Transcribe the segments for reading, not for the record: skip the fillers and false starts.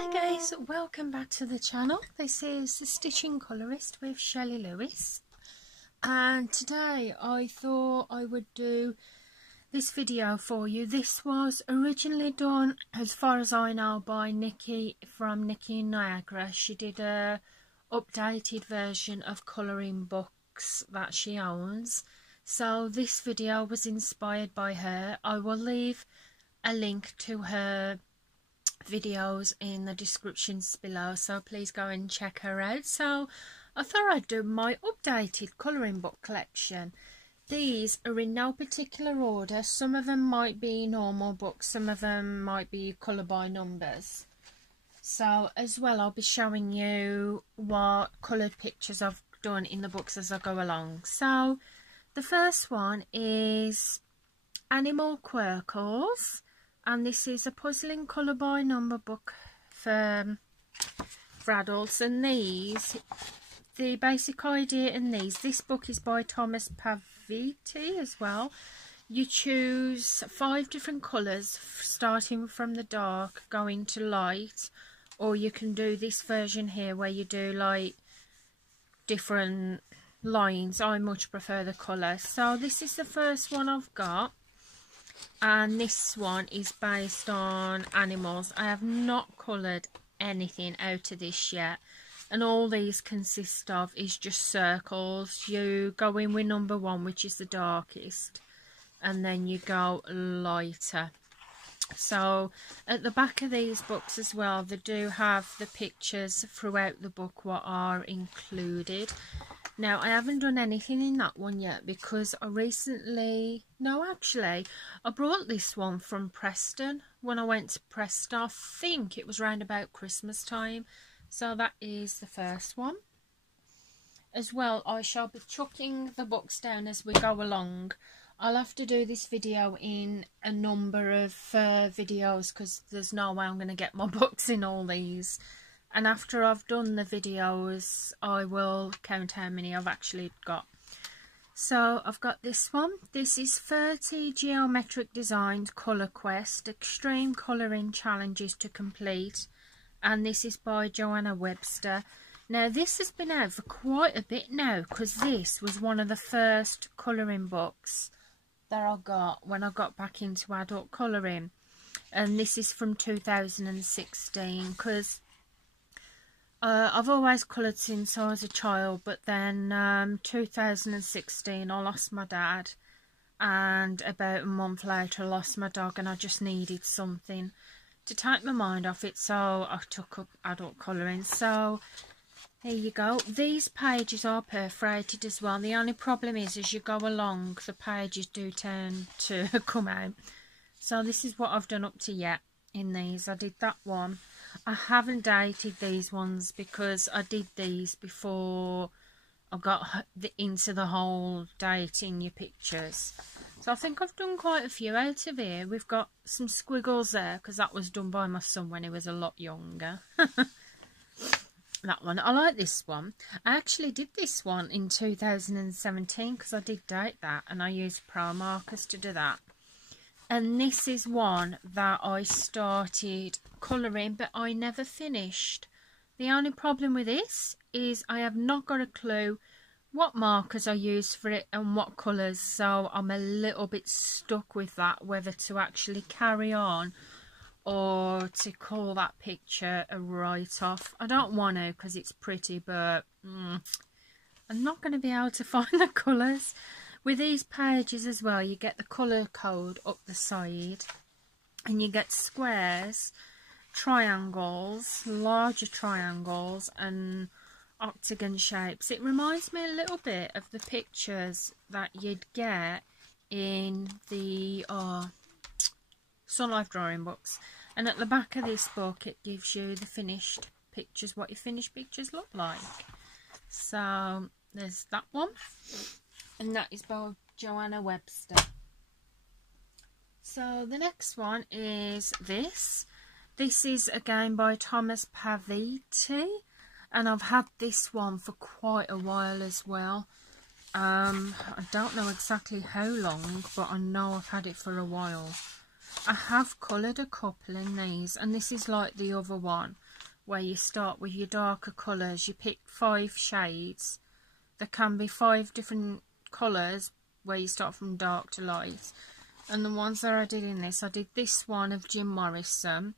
Hi guys, welcome back to the channel. This is the Stitching Colourist with Shelley Lewis, and today I thought I would do this video for you. This was originally done, as far as I know, by Nikki from Nikki in Niagara. She did a updated version of colouring books that she owns, so this video was inspired by her. I will leave a link to her videos in the descriptions below, so please go and check her out. So I thought I'd do my updated colouring book collection. These are in no particular order. Some of them might be normal books, some of them might be colour by numbers. So as well, I'll be showing you what coloured pictures I've done in the books as I go along. So the first one is Animal Quirkles, and this is a puzzling colour by number book for adults. And these, the basic idea in this book is by Thomas Paviti as well. You choose 5 different colours starting from the dark going to light, or you can do this version here where you do like different lines. I much prefer the colour. So this is the first one I've got, and this one is based on animals. I have not coloured anything out of this yet, and all these consist of is just circles. You go in with number 1, which is the darkest, and then you go lighter. So at the back of these books as well, they do have the pictures throughout the book what are included. Now, I haven't done anything in that one yet because I recently... No, actually, I brought this one from Preston when I went to Preston. I think it was round about Christmas time. So that is the first one. As well, I shall be chucking the books down as we go along. I'll have to do this video in a number of videos because there's no way I'm going to get my books in all these. And after I've done the videos, I will count how many I've actually got. So I've got this one. This is 30 Geometric Designed Colour Quest, Extreme Colouring Challenges to Complete. And this is by Joanna Webster. Now this has been out for quite a bit now, because this was one of the first colouring books that I got when I got back into adult colouring. And this is from 2016, because I've always coloured since I was a child, but then 2016 I lost my dad, and about a month later I lost my dog, and I just needed something to take my mind off it, so I took up adult colouring. So here you go. These pages are perforated as well. The only problem is as you go along, the pages do tend to come out. So this is what I've done up to yet in these. I did that one. I haven't dated these ones because I did these before I got into the whole dating your pictures. So I think I've done quite a few out of here. We've got some squiggles there because that was done by my son when he was a lot younger. That one. I like this one. I actually did this one in 2017 because I did date that, and I used Pro markers to do that. And this is one that I started colouring, but I never finished. The only problem with this is I have not got a clue what markers I used for it and what colours, so I'm a little bit stuck with that, whether to actually carry on or to call that picture a write-off. I don't want to because it's pretty, but I'm not going to be able to find the colours. With these pages as well, you get the colour code up the side, and you get squares, triangles, larger triangles, and octagon shapes. It reminds me a little bit of the pictures that you'd get in the Sun Life drawing books. And at the back of this book, it gives you the finished pictures, what your finished pictures look like. So there's that one. And that is by Joanna Webster. So the next one is this. This is again by Thomas Paviti. And I've had this one for quite a while as well. I don't know exactly how long, but I know I've had it for a while. I have coloured a couple in these, and this is like the other one. where you start with your darker colours. You pick 5 shades. There can be 5 different colours where you start from dark to light. And the ones that I did in this, I did this one of Jim Morrison.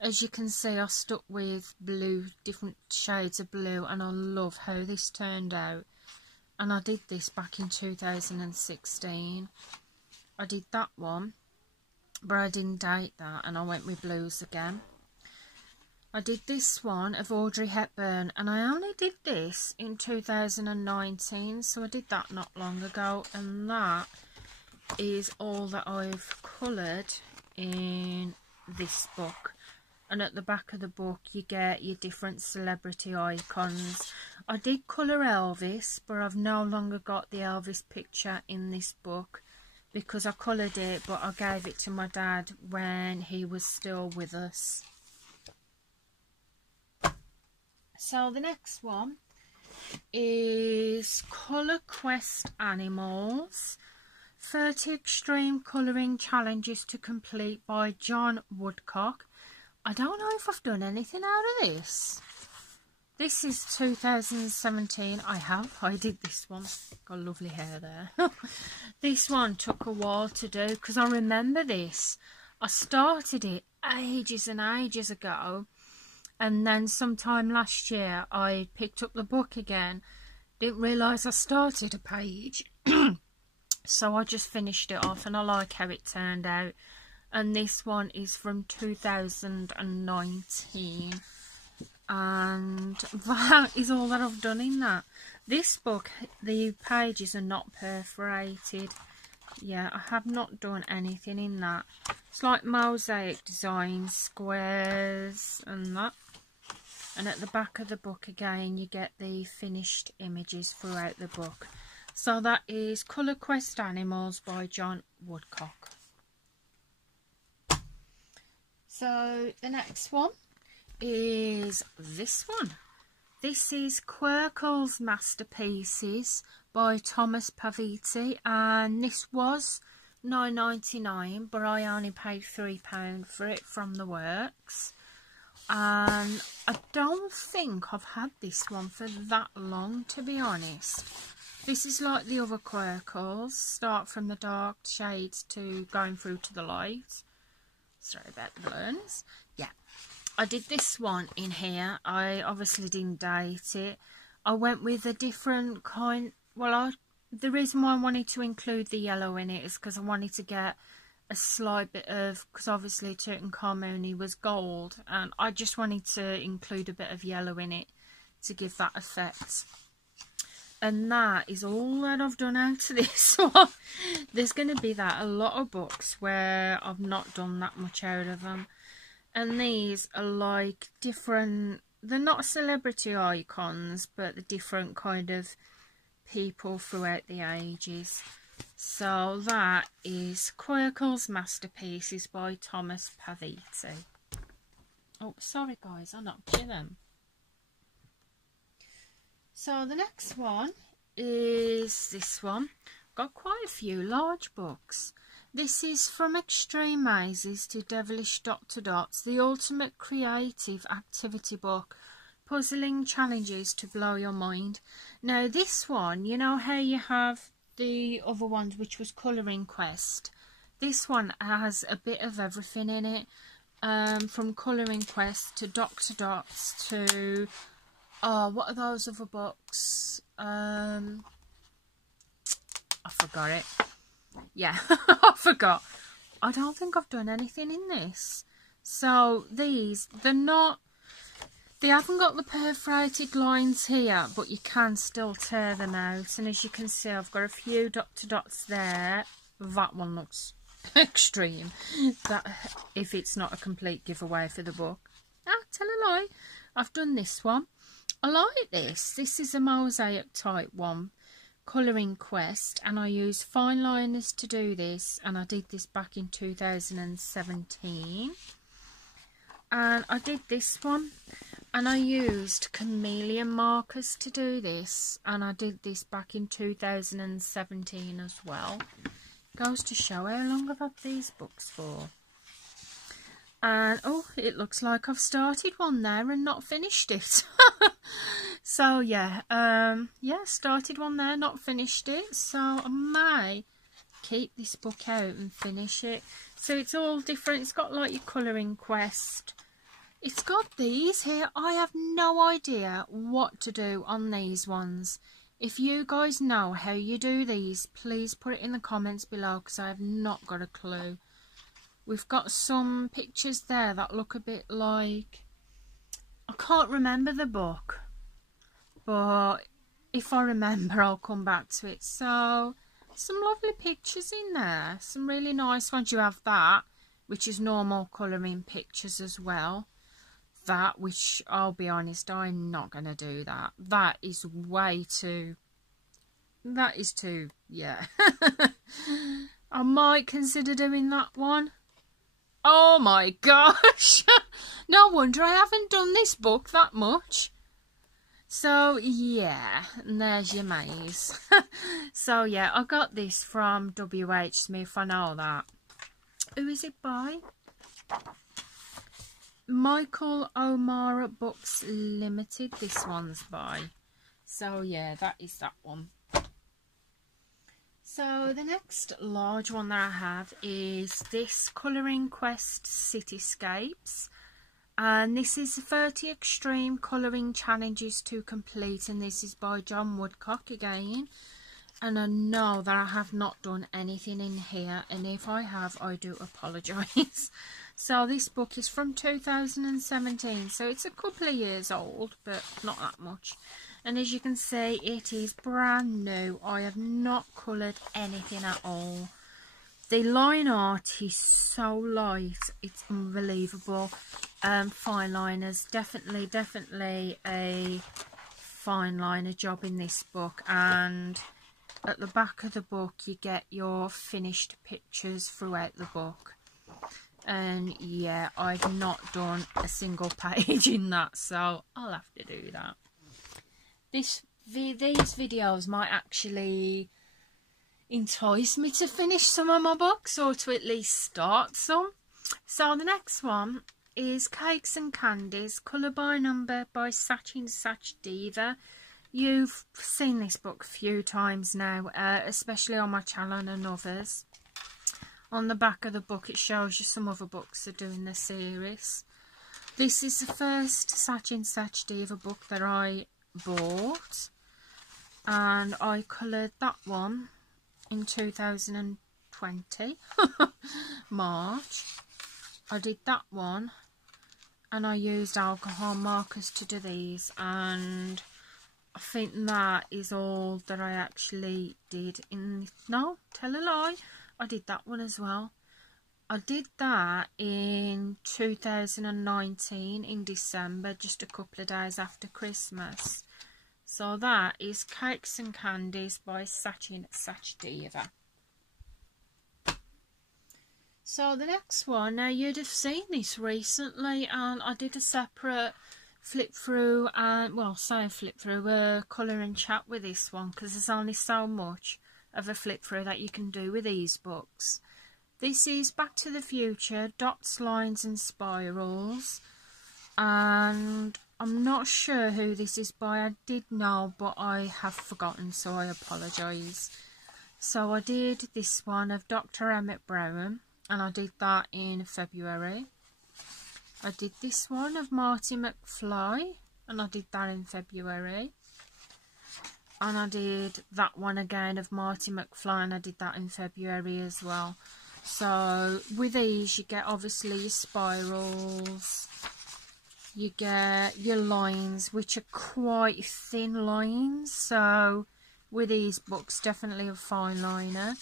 As you can see, I stuck with blue, different shades of blue, and I love how this turned out. And I did this back in 2016. I did that one, but I didn't date that, and I went with blues again. I did this one of Audrey Hepburn, and I only did this in 2019, so I did that not long ago, and that is all that I've coloured in this book. And at the back of the book you get your different celebrity icons. I did colour Elvis, but I've no longer got the Elvis picture in this book because I coloured it, but I gave it to my dad when he was still with us. So the next one is Colour Quest Animals 30 Extreme Colouring Challenges to Complete by John Woodcock. I don't know if I've done anything out of this. This is 2017. I did this one. Got lovely hair there. This one took a while to do because I remember this. I started it ages and ages ago, and then sometime last year I picked up the book again. Didn't realise I started a page. So I just finished it off, and I like how it turned out. And this one is from 2019. And that is all that I've done in that. This book, the pages are not perforated. Yeah, I have not done anything in that. It's like mosaic designs, squares and that. And at the back of the book again you get the finished images throughout the book. So that is Colour Quest Animals by John Woodcock. So the next one is this one. This is Quirkle's Masterpieces by Thomas Paviti, and this was $9.99, but I only paid £3 for it from the works. And I don't think I've had this one for that long, to be honest. This is like the other Quirkles, start from the dark shades to going through to the light. Sorry about the blurs. Yeah, I did this one in here. I obviously didn't date it. I went with a different kind. Well, the reason why I wanted to include the yellow in it is because I wanted to get a slight bit of, because obviously Tutankhamun, he was gold, and I just wanted to include a bit of yellow in it to give that effect. And that is all that I've done out of this one. There's going to be a lot of books where I've not done that much out of them. And these are like different, they're not celebrity icons, but the different kind of people throughout the ages. So that is Quirkle's Masterpieces by Thomas Paviti. Oh, sorry guys, I knocked you then. So the next one is this one. Got quite a few large books. This is From Extreme Mazes to Devilish Dot to Dots, the ultimate creative activity book. Puzzling challenges to blow your mind. Now this one, you know how you have the other ones which was Colouring Quest? This one has a bit of everything in it. From Colouring Quest to Dr. Dots to... oh, what are those other books? I forgot it. Yeah, I forgot. I don't think I've done anything in this. So these, they haven't got the perforated lines here, but you can still tear them out. And as you can see, I've got a few Dr. Dots there. That one looks extreme. That, if it's not a complete giveaway for the book. Ah, tell a lie. I've done this one. I like this. This is a mosaic type one, Colouring Quest, and I use fine liners to do this, and I did this back in 2017. And I did this one, and I used chameleon markers to do this, and I did this back in 2017 as well. Goes to show how long I've had these books for. And oh, it looks like I've started one there and not finished it. So yeah, started one there, not finished it. So I may keep this book out and finish it. So it's all different. It's got like your colouring quest. It's got these here. I have no idea what to do on these ones. If you guys know how you do these, please put it in the comments below, because I have not got a clue. We've got some pictures there that look a bit like, I can't remember the book, but if I remember I'll come back to it. So some lovely pictures in there, some really nice ones. You have that, which is normal colouring pictures as well. That, which I'll be honest, I'm not going to do that. That is way too, that is too, yeah. I might consider doing that one. Oh my gosh. No wonder I haven't done this book that much. So yeah, and there's your maze. So yeah, I got this from WH Smith, I know that. Who is it by? Michael O'Mara Books Limited, this one's by. So yeah, that is that one. So the next large one that I have is this Colouring Quest Cityscapes, and this is 30 extreme colouring challenges to complete, and this is by John Woodcock again. And I know that I have not done anything in here, and if I have, I do apologise. So this book is from 2017, so it's a couple of years old, but not that much. And as you can see, it is brand new. I have not coloured anything at all. The line art is so light, it's unbelievable. Fine liners, definitely a fine liner job in this book. And at the back of the book you get your finished pictures throughout the book. And yeah, I've not done a single page in that, so I'll have to do that. These videos might actually entice me to finish some of my books, or to at least start some. So the next one is Cakes and Candies, Colour by Number by Sachin Sachdeva. You've seen this book a few times now, especially on my channel and others. On the back of the book it shows you some other books that are doing the series. This is the first Sachin Sachdeva book that I bought, and I coloured that one in 2020 March. I did that one, and I used alcohol markers to do these, and I think that is all that I actually did in, no, tell a lie, I did that one as well. I did that in 2019 in December, just a couple of days after Christmas. So that is Cakes and Candies by Sachin Sachdeva. So the next one, now you'd have seen this recently, and I did a separate flip through, and well, say flip through, colour and chat with this one, because there's only so much of a flip through that you can do with these books. This is Back to the Future, Dots, Lines and Spirals, and I'm not sure who this is by. I did know, but I have forgotten, so I apologise. So I did this one of Dr. Emmett Brown, and I did that in February. I did this one of Marty McFly, and I did that in February. And I did that one again of Marty McFly, and I did that in February as well. So with these you get obviously your spirals, you get your lines, which are quite thin lines, so with these books definitely a fine liner.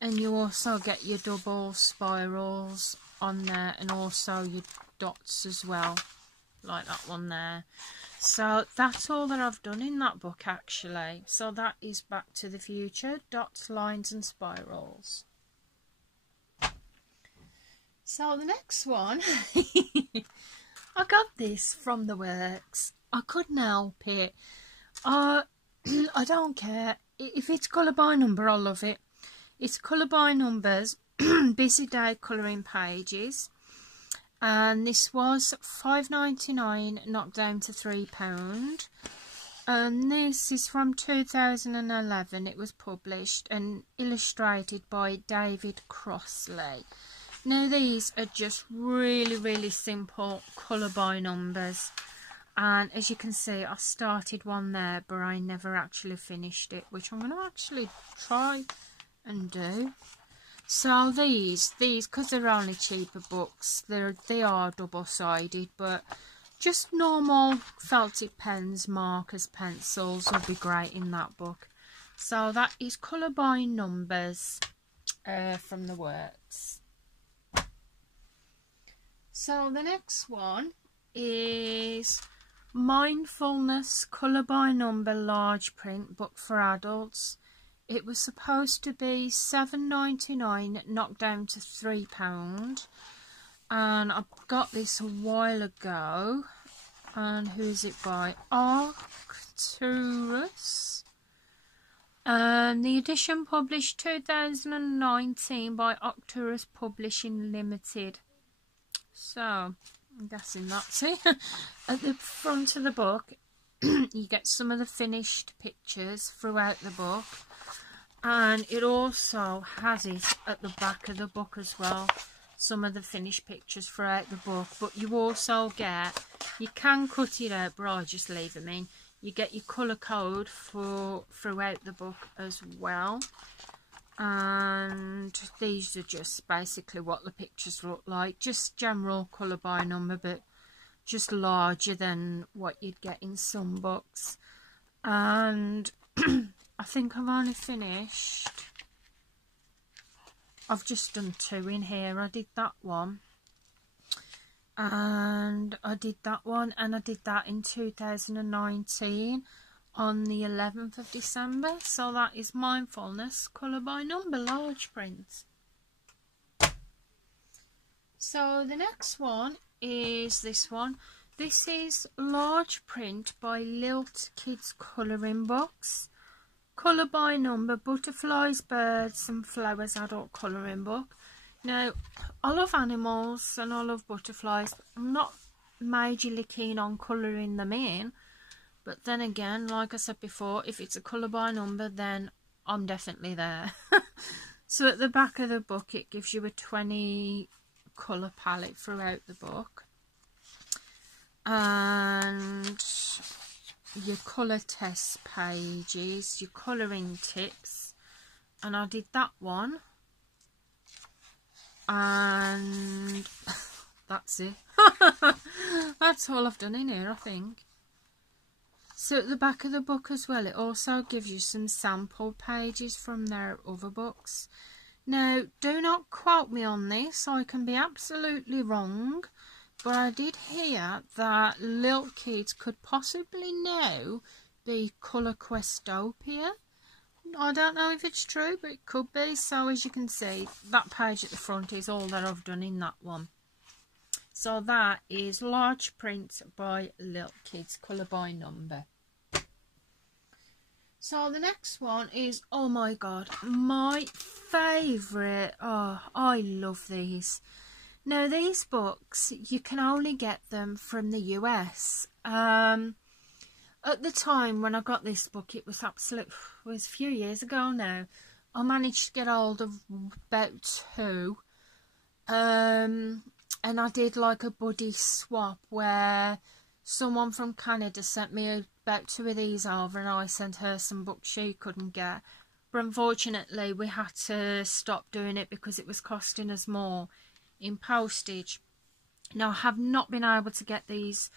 And you also get your double spirals on there, and also your dots as well, like that one there. So that's all that I've done in that book actually. So that is Back to the Future, Dots, Lines and Spirals. So the next one, I got this from the works. I couldn't help it. I don't care. If it's colour by number, I love it. It's colour by numbers, busy day colouring pages. and this was £5.99 knocked down to £3. And this is from 2011. It was published and illustrated by David Crossley. Now these are just really simple colour by numbers, and as you can see I started one there but I never actually finished it, which I'm going to actually try and do. So these because they're only cheaper books, they are double-sided, but just normal felted pens, markers, pencils will be great in that book. So that is Colour by Numbers from the works. So the next one is Mindfulness Colour by Number large print book for adults. It was supposed to be £7.99 knocked down to £3. And I got this a while ago. And who is it by? Arcturus. And the edition published 2019 by Arcturus Publishing Limited. So, I'm guessing that's it. At the front of the book, you get some of the finished pictures throughout the book. And it also has it at the back of the book as well. Some of the finished pictures throughout the book, but you also get, you can cut it out but I just leave them in, you get your colour code for throughout the book as well. And these are just basically what the pictures look like, just general colour by number but just larger than what you'd get in some books. And I think I've only finished, I've just done 2 in here. I did that one and I did that one and I did that in 2019 on the 11th of December. So that is Mindfulness Colour by Number large print. So the next one is this one. This is large print by Lilt Kids Colouring Books. Colour by Number Butterflies, Birds and Flowers adult colouring book. Now I love animals and I love butterflies. I'm not majorly keen on colouring them in, but then again, like I said before, if it's a colour by number then I'm definitely there. So at the back of the book it gives you a 20 colour palette throughout the book and your colour test pages, your colouring tips, and I did that one and that's it. That's all I've done in here, I think. So at the back of the book as well, it also gives you some sample pages from their other books. Now do not quote me on this, I can be absolutely wrong, but I did hear that Lilt Kids could possibly now be Colour Questopia. I don't know if it's true, but it could be. So as you can see, that page at the front is all that I've done in that one. So that is large print by Lilt Kids, Colour by Number. So the next one is, oh my god, my favourite. Oh, I love these. Now these books, you can only get them from the US. At the time when I got this book, it was a few years ago now. I managed to get hold of about 2. And I did like a buddy swap where someone from Canada sent me about 2 of these over and I sent her some books she couldn't get. But unfortunately we had to stop doing it because it was costing us more in postage. Now I have not been able to get these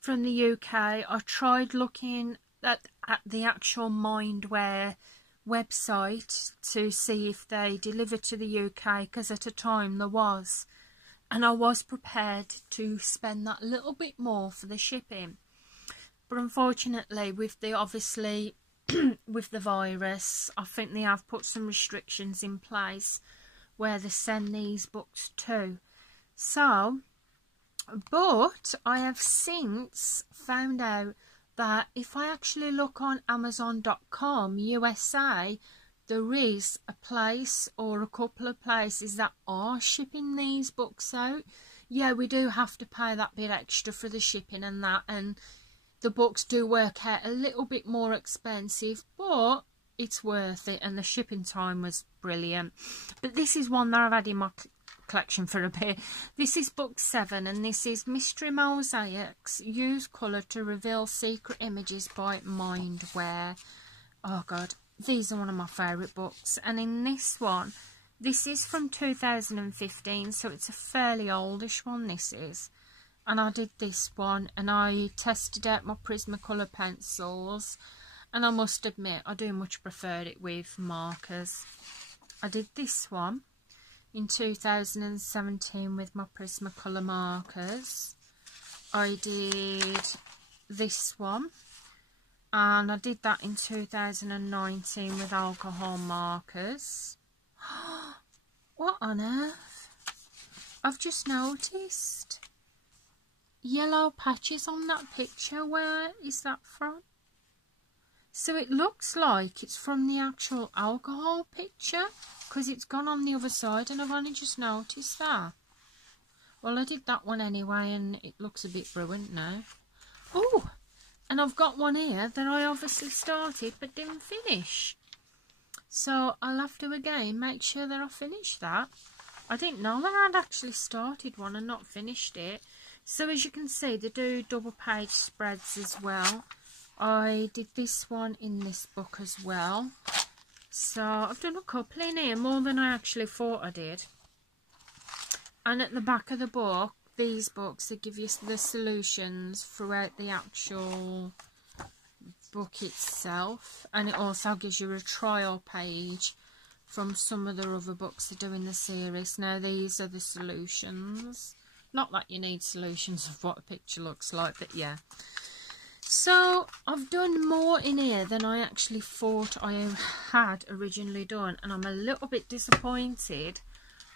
from the UK. I tried looking at the actual Mindware website to see if they delivered to the UK, because at a time there was, and I was prepared to spend that little bit more for the shipping. But unfortunately with the obviously with the virus, I think they have put some restrictions in place where they send these books to. So, but I have since found out that if I actually look on Amazon.com USA, there is a place or a couple of places that are shipping these books out. yeah, we do have to pay that bit extra for the shipping and that, and the books do work out a little bit more expensive, but it's worth it, and the shipping time was brilliant. But this is one that I've had in my collection for a bit. This is book 7, and this is Mystery Mosaics. Use colour to reveal secret images by Mindware. Oh god, these are one of my favourite books. And in this one, this is from 2015, so it's a fairly oldish one, this is. And I did this one, and I tested out my Prismacolor pencils, and I must admit I do much prefer it with markers. I did this one in 2017 with my Prismacolor markers. I did this one, and I did that in 2019 with alcohol markers. What on earth? I've just noticed yellow patches on that picture. Where is that from? So it looks like it's from the actual alcohol picture, because it's gone on the other side, and I've only just noticed that. Well, I did that one anyway, and it looks a bit ruined now. Oh, and I've got one here that I obviously started but didn't finish. So I'll have to again make sure that I finish that. I didn't know that I'd actually started one and not finished it. So as you can see, they do double page spreads as well. I did this one in this book as well. So I've done a couple in here, more than I actually thought I did. And at the back of the book, these books, they give you the solutions throughout the actual book itself. And it also gives you a trial page from some of the other books they do in the series. Now these are the solutions. Not that you need solutions of what a picture looks like, but yeah. So I've done more in here than I actually thought I had originally done, and I'm a little bit disappointed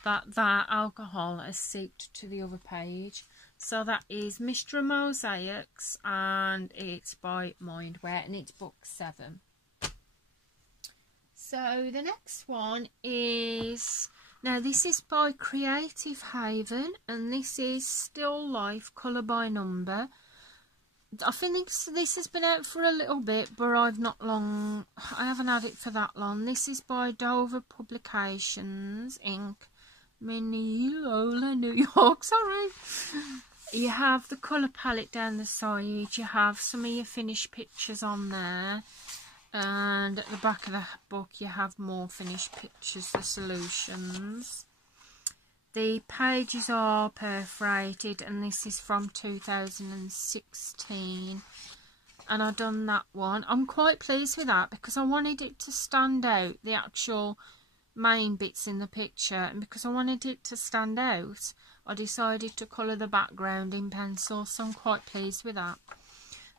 that that alcohol has seeped to the other page. So that is Mystery Mosaics, and it's by Mindware, and it's book 7. So the next one is, now this is by Creative Haven, and this is Still Life Colour by Number. I think this has been out for a little bit, but I haven't had it for that long. This is by Dover Publications, Inc. Mineola, New York, sorry. You have the colour palette down the side, you have some of your finished pictures on there, and at the back of the book you have more finished pictures, the solutions. The pages are perforated, and this is from 2016, and I've done that one. I'm quite pleased with that because I wanted it to stand out, the actual main bits in the picture, and because I wanted it to stand out, I decided to colour the background in pencil, so I'm quite pleased with that.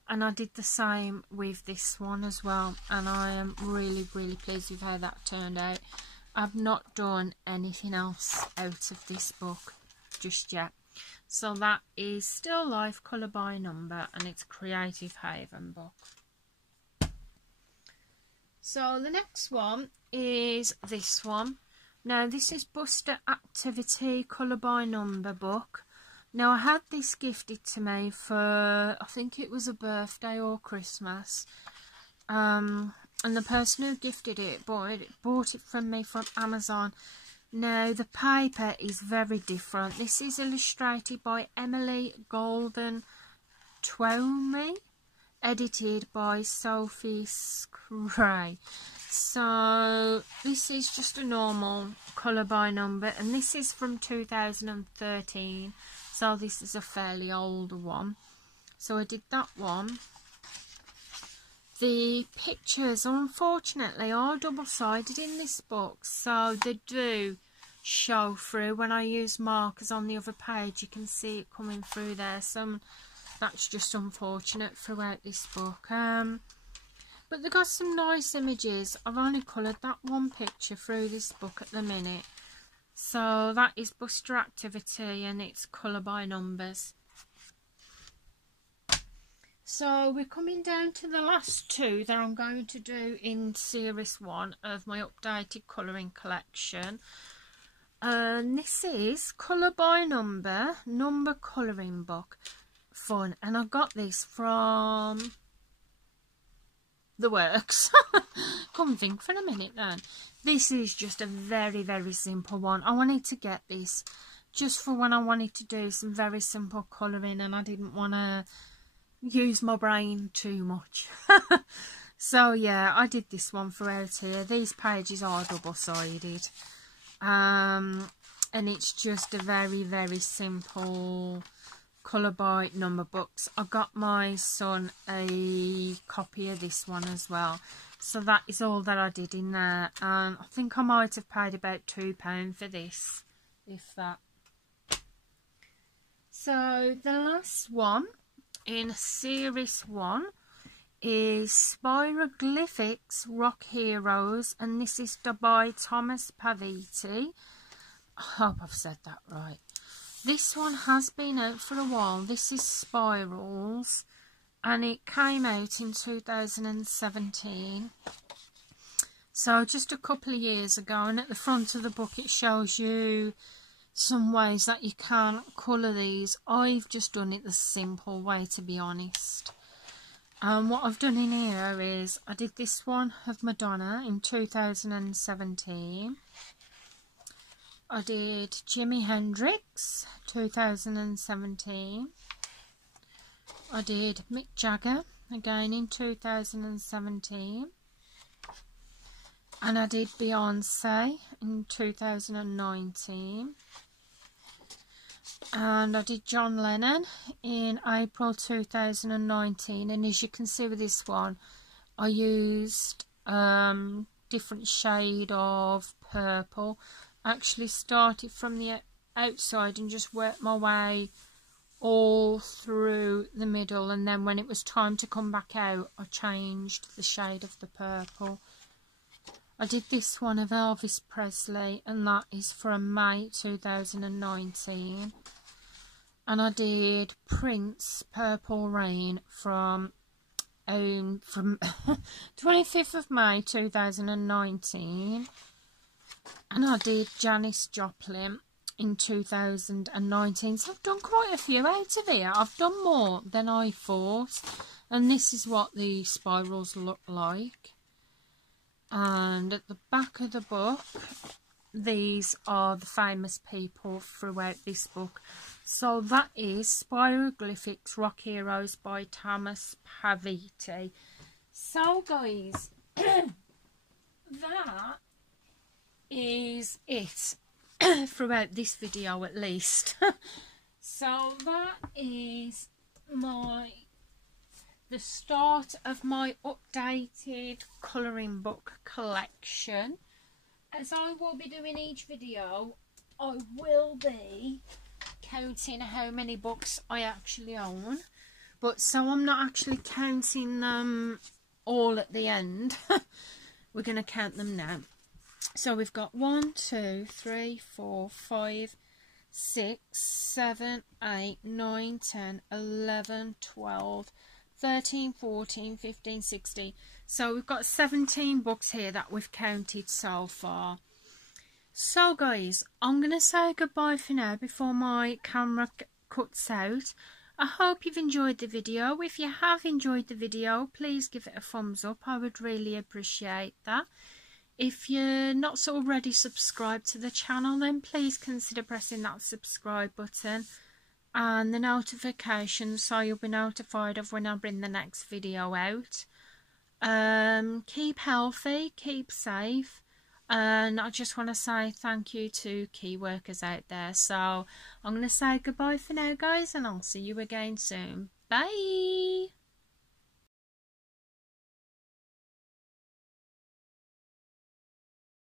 And I did the same with this one as well, and I am really pleased with how that turned out. I've not done anything else out of this book just yet. So that is Still Life Colour by Number, and it's Creative Haven book. So the next one is this one. Now this is Buster Activity Colour by Number book. Now I had this gifted to me for, I think it was a birthday or Christmas. And the person who gifted it bought it from me from Amazon. Now the paper is very different. This is illustrated by Emily Golden Twomey, edited by Sophie Scray. So this is just a normal colour by number, and this is from 2013, so this is a fairly older one. So I did that one. The pictures, unfortunately, are double-sided in this book, so they do show through. When I use markers on the other page, you can see it coming through there. So that's just unfortunate throughout this book. But they've got some nice images. I've only coloured that one picture through this book at the minute. So that is Buster Activity, and it's colour by numbers. So we're coming down to the last two that I'm going to do in series 1 of my updated colouring collection. And this is Colour by Number colouring book. Fun. And I got this from The Works. Couldn't think for a minute then. This is just a very, very simple one. I wanted to get this just for when I wanted to do some very simple colouring and I didn't want to use my brain too much. So yeah, I did this one for out here. These pages are double-sided. And it's just a very, very simple Colour by Number books. I got my son a copy of this one as well. So that is all that I did in there. And I think I might have paid about £2 for this, if that. So the last one in Series 1 is Spiroglyphics Rock Heroes, and this is by Thomas Paviti. I hope I've said that right. This one has been out for a while. This is Spirals, and it came out in 2017. So just a couple of years ago, and at the front of the book it shows you some ways that you can colour these. I've just done it the simple way, to be honest. What I've done in here is I did this one of Madonna in 2017. I did Jimi Hendrix 2017. I did Mick Jagger again in 2017. And I did Beyonce in 2019. And I did John Lennon in April 2019, and as you can see with this one I used different shade of purple. I actually started from the outside and just worked my way all through the middle, and then when it was time to come back out I changed the shade of the purple. I did this one of Elvis Presley, and that is from May 2019. And I did Prince Purple Rain from 25th of May 2019. And I did Janis Joplin in 2019. So I've done quite a few out of here. I've done more than I thought. And this is what the spirals look like. And at the back of the book, these are the famous people throughout this book. So that is Spiroglyphics Rock Heroes by Thomas Paviti. So guys, that is it throughout this video at least. So that is the start of my updated colouring book collection. As I will be doing each video, I will be counting how many books I actually own, but so I'm not actually counting them all at the end. We're going to count them now. So we've got 1, 2, 3, 4, 5, 6, 7, 8, 9, 10, 11, 12, 13, 14, 15, 16. So we've got 17 books here that we've counted so far. So guys, I'm going to say goodbye for now before my camera cuts out. I hope you've enjoyed the video. If you have enjoyed the video, please give it a thumbs up. I would really appreciate that. If you're not already subscribed to the channel, then please consider pressing that subscribe button and the notification so you'll be notified of when I bring the next video out. Keep healthy, keep safe, and I just want to say thank you to key workers out there. So I'm going to say goodbye for now guys, and I'll see you again soon. Bye.